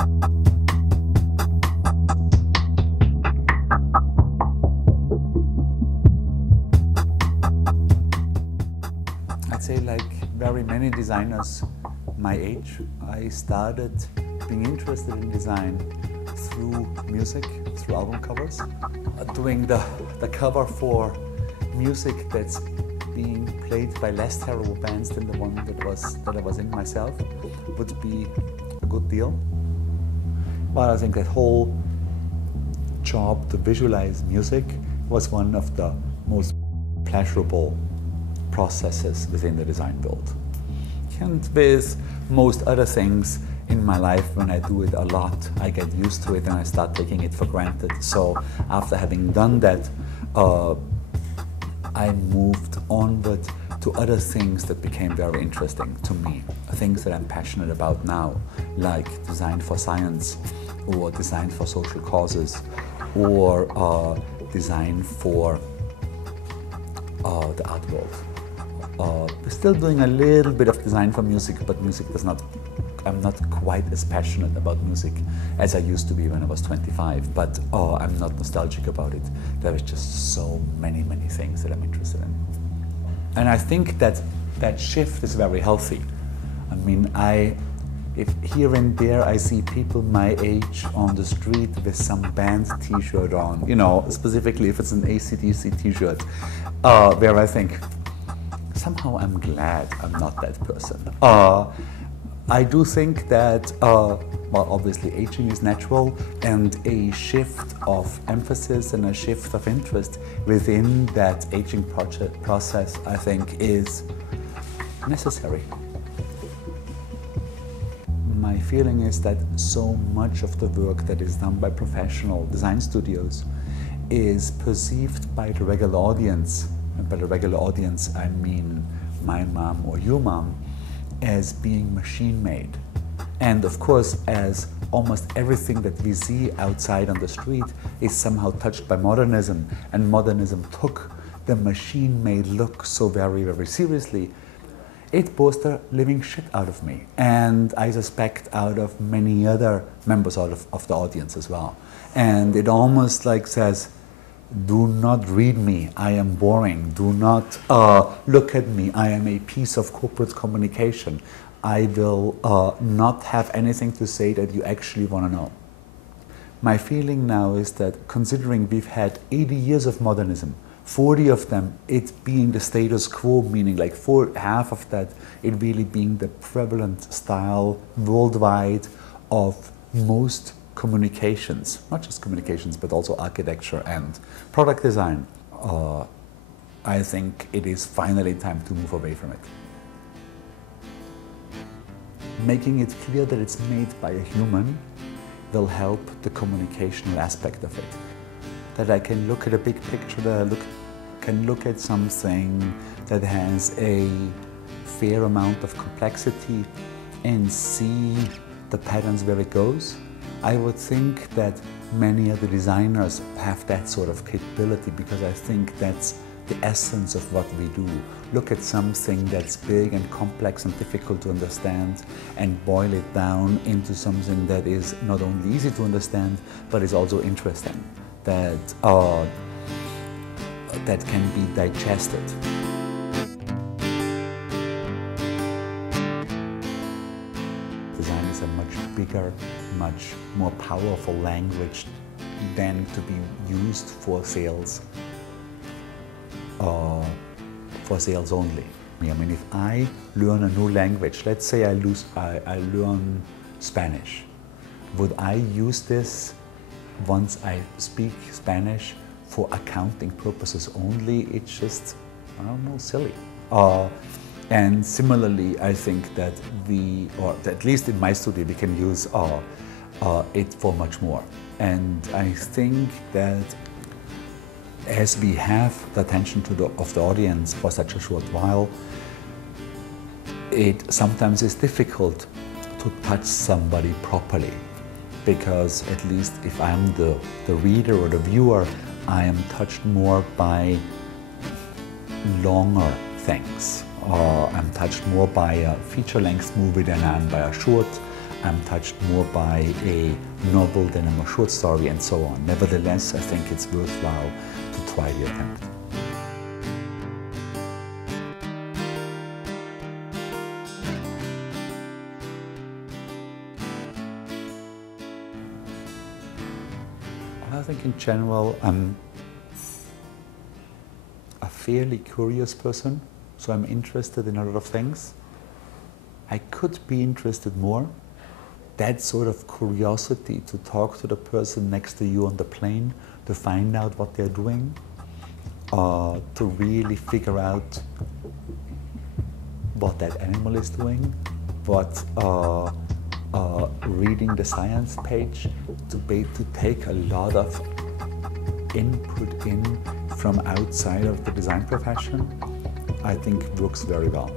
I'd say, like very many designers my age, I started being interested in design through music, through album covers. Doing the cover for music that's being played by less terrible bands than the one that I was in myself would be a good deal. But I think that whole job to visualize music was one of the most pleasurable processes within the design world. And with most other things in my life, when I do it a lot, I get used to it and I start taking it for granted. So after having done that, I moved onward to other things that became very interesting to me. Things that I'm passionate about now, like design for science, or design for social causes, or design for the art world. We're still doing a little bit of design for music, but music does not, I'm not quite as passionate about music as I used to be when I was 25, but I'm not nostalgic about it. There is just so many things that I'm interested in. And I think that that shift is very healthy. I mean, if here and there I see people my age on the street with some band t-shirt on, you know, specifically if it's an AC/DC t-shirt, where I think, somehow I'm glad I'm not that person. I do think that, well, obviously aging is natural, and a shift of emphasis and a shift of interest within that aging process, I think, is necessary. My feeling is that so much of the work that is done by professional design studios is perceived by the regular audience, and by the regular audience I mean my mom or your mom, as being machine-made. And of course, as almost everything that we see outside on the street is somehow touched by modernism, and modernism took the machine-made look so very seriously, it bores the living shit out of me. And I suspect out of many other members of the audience as well. And it almost like says, do not read me, I am boring. Do not look at me, I am a piece of corporate communication. I will not have anything to say that you actually want to know. My feeling now is that, considering we've had 80 years of modernism, 40 of them it being the status quo, meaning like half of that it really being the prevalent style worldwide of most communications, not just communications, but also architecture and product design, I think it is finally time to move away from it. Making it clear that it's made by a human will help the communicational aspect of it. That I can look at a big picture, that I can look at something that has a fair amount of complexity and see the patterns where it goes. I would think that many other designers have that sort of capability, because I think that's the essence of what we do. Look at something that's big and complex and difficult to understand and boil it down into something that is not only easy to understand, but is also interesting, that can be digested. Design is a much bigger, much more powerful language than to be used for sales, only. I mean, if I learn a new language, let's say I learn Spanish, would I use this once I speak Spanish for accounting purposes only? It's just, I don't know, silly. And similarly, I think that or at least in my studio, we can use it for much more. And I think that as we have the attention of the audience for such a short while, it sometimes is difficult to touch somebody properly. Because at least if I'm the reader or the viewer, I am touched more by longer things. I'm touched more by a feature-length movie than I am by a short I'm touched more by a novel than a short story and so on. Nevertheless, I think it's worthwhile to try the attempt. I think in general I'm a fairly curious person, so I'm interested in a lot of things. I could be interested more. That sort of curiosity to talk to the person next to you on the plane, to find out what they're doing, to really figure out what that animal is doing, what reading the science page, to take a lot of input in from outside of the design profession, I think works very well.